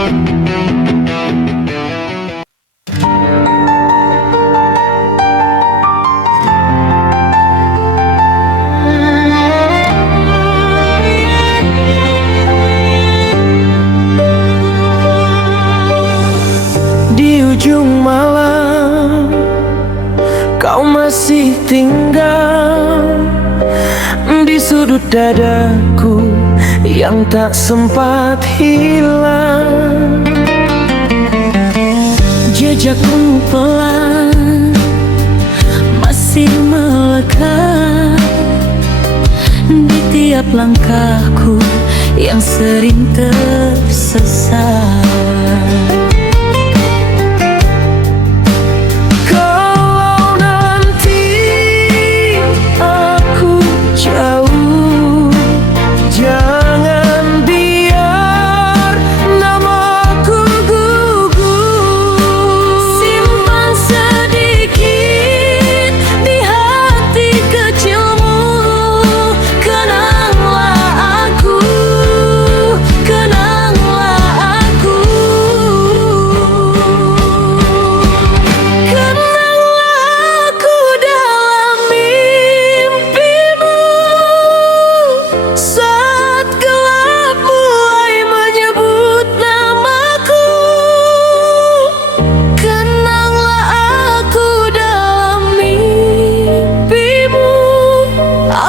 Di ujung malam kau masih tinggal di sudut dadaku yang tak sempat hilang. Jejakmu pelan masih melekat di tiap langkahku yang sering tersesat.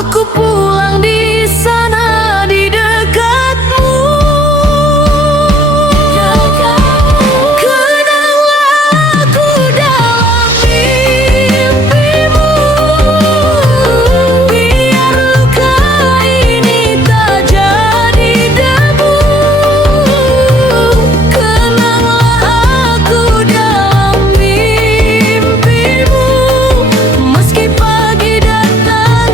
Aku pulang di sana di dekatmu. Kenanglah aku dalam mimpimu. Biar luka ini tak jadi debu. Kenanglah aku dalam mimpimu. Meski pagi datang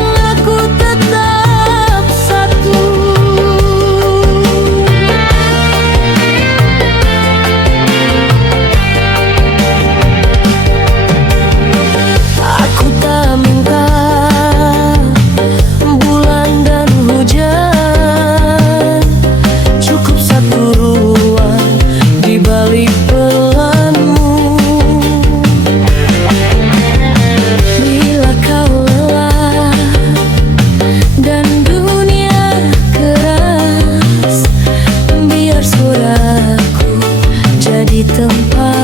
tetap satu. Aku tak minta bulan dan hujan, cukup satu ruang di balik pelanmu. Bila kau lelah dan dunia keras, biar suaraku jadi tempat